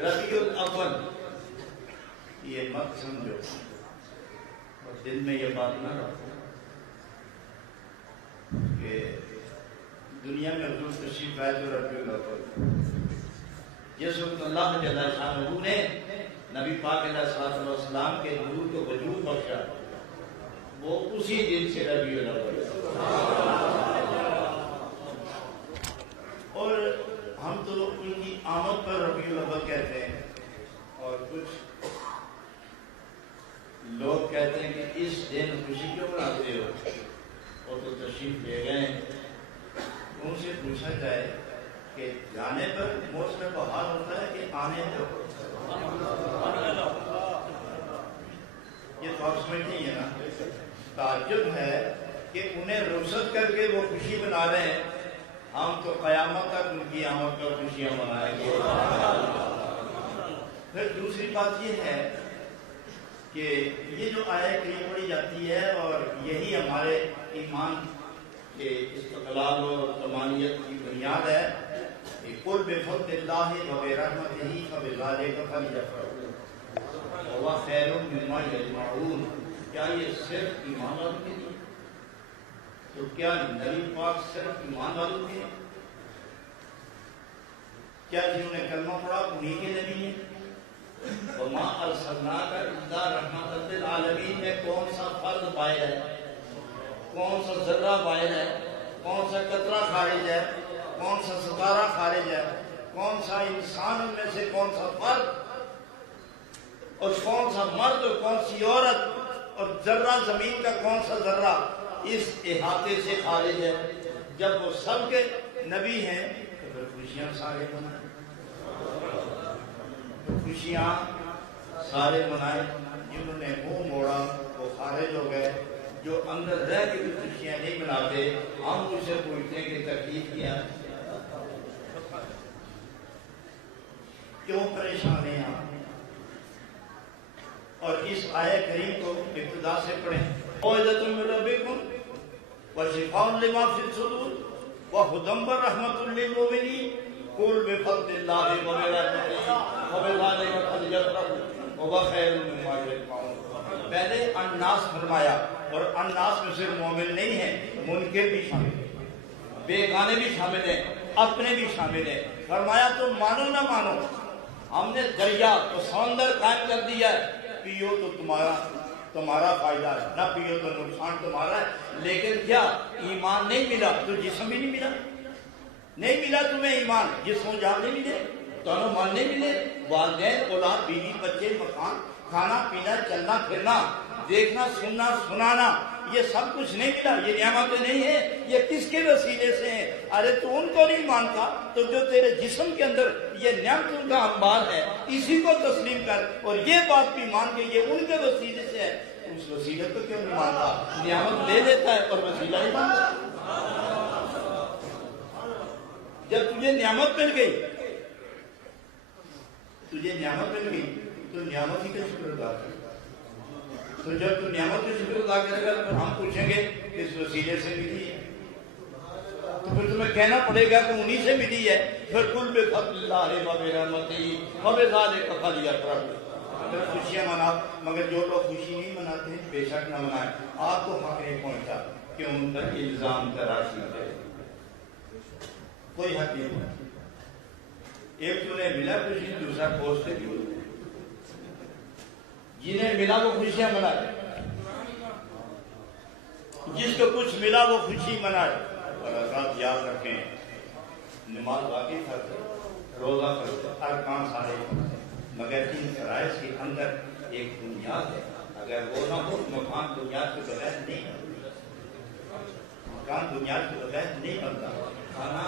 ربیع الاول یہ مت سمجھو اور دل میں یہ بات نہ رکھو کہ دنیا میں حضور تشریف لائے تو ربیع الاول جس وقت اللہ جل شانہ نے نبی پاک علیہ السلام کے نور کو وجود بخشا وہ اسی دن سے ربیع الاول اور ہم تو ان کی آمد پر ربیع الاول کہتے ہیں اور کچھ لوگ کہتے ہیں کہ اس دن خوشی کیوں مناتے ہو اور تو تشریف لے گئے ان سے پوچھا جائے کہ جانے پر موسم بہار ہوتا ہے کہ آنے پر یہ تو آپ سمجھتے ہیں نا تعجب ہے کہ انہیں رخصت کر کے وہ خوشی منا رہے ہیں ہم تو قیامت تک ان کی آمد پر خوشیاں منائیں گے پھر دوسری بات یہ ہے کہ یہ جو آیت کہیں پڑھی جاتی ہے اور یہی ہمارے ایمان کے استقلال اور تمانیت کی بنیاد ہے قل بفضل اللہ وبرحمتہ فبذلک فلیفرحوا وهو خیر مما یجمعون کیا یہ صرف ایمان والوں کے لیے تو کیا نبی پاک صرف ایمان والوں کے کیا جنہوں نے کلمہ پڑھا انہی کے نبی ہیں وما ارسلناک الا رحمۃ للعالمین میں کون سا فرد باہر ہے کون سا ذرہ باہر ہے کون سا قطرہ خارج ہے کون سا ستارہ خارج ہے کون سا انسان میں سے کون سا فرد اور کون سا مرد اور کون سی عورت اور ذرہ زمین کا کون سا ذرہ اس احاطے سے خارج ہے جب وہ سب کے نبی ہیں تو پھر خوشیاں سارے منائیں خوشیاں سارے منائیں جنہوں نے منہ موڑا وہ خارج ہو گئے جو اندر رہ کے بھی خوشیاں نہیں مناتے ہم اسے پوچھتے ہیں کہ تکلیف کیا کیوں پریشان ہیں آپ اور اس آیت کریم کو ابتدا سے پڑھیں موعظۃ من ربکم وشفاء لما فی الصدور وہدی ورحمۃ للمؤمنین قل بفضل اللہ وبرحمتہ فبذلک فلیفرحوا وهو خیر مما یجمعون پہلے الناس فرمایا اور الناس میں صرف مومن نہیں ہیں منکر بھی شامل ہیں بیگانے بھی شامل ہیں اپنے بھی شامل ہیں فرمایا تم مانو نہ مانو ہم نے دریا تو سمندر قائم کر دیا ہے پیو تو تمہارا فائدہ ہے نہ پیو تو نقصان تمہارا ہے لیکن کیا ایمان نہیں ملا تو جسم بھی نہیں ملا نہیں ملا تمہیں ایمان جسم و جان نہیں ملے دونوں مان نہیں ملے والدین اولاد بیوی بچے مکان کھانا پینا چلنا پھرنا دیکھنا سننا سنانا یہ سب کچھ نہیں ملا یہ نعمتیں نہیں ہیں یہ کس کے وسیلے سے ہیں ارے تو ان کو نہیں مانتا تو جو تیرے جسم کے اندر یہ نعمتوں کا انبار ہے اسی کو تسلیم کر اور یہ بات بھی مان کے یہ ان کے وسیلے سے ہے اس وسیلے کو کیوں نہیں مانتا نعمت لے لیتا ہے اور وسیلہ نہیں مانتا جب تجھے نعمت مل گئی تو نعمت ہی کا شکر ادا کر تو جب تو نعمت کا شکر ادا کرے گا تو ہم پوچھیں گے اس وسیلے سے ملی ہے تو پھر تمہیں کہنا پڑے گا کہ انہی سے ملی ہے پھر قل بفضل اللہ وبرحمتہ فبذلک فلیفرحوا اگر خوشیاں مناؤ مگر جو لوگ خوشی نہیں مناتے بے شک نہ منائیں آپ کو حق نہیں پہنچتا کہ ان پر الزام تراشی کرے کوئی حق نہیں پہنچتا ایک تو نے ملا خوشی دوسرا کوستے بھی ہوتے جنہیں ملا وہ خوشیاں منائے جس کو کچھ ملا وہ خوشی منائے اور حضرات یاد رکھیں نماز باقی کرتے روزہ کرتے ارکان سارے مگر ان فرائض کے اندر ایک بنیاد ہے اگر وہ نہ ہو مکان بنیاد کے بغیر نہیں بنتا مکان بنیاد کے بغیر نہیں بنتا کھانا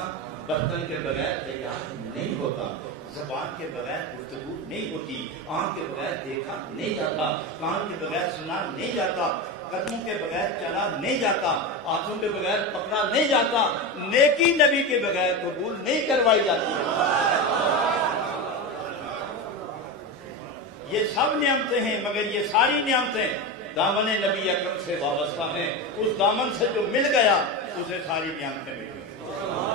برتن کے بغیر تیار نہیں ہوتا زبان کے بغیر گفتگو نہیں ہوتی آنکھ کے بغیر دیکھا نہیں جاتا کان کے بغیر سنا نہیں جاتا قدموں کے بغیر چلا نہیں جاتا ہاتھوں کے بغیر پکڑا نہیں جاتا نیکی نبی کے بغیر قبول نہیں کروائی جاتی یہ سب نعمتیں ہیں مگر یہ ساری نعمتیں دامن نبی اکرم سے وابستہ ہیں اس دامن سے جو مل گیا اسے ساری نعمتیں مل گئی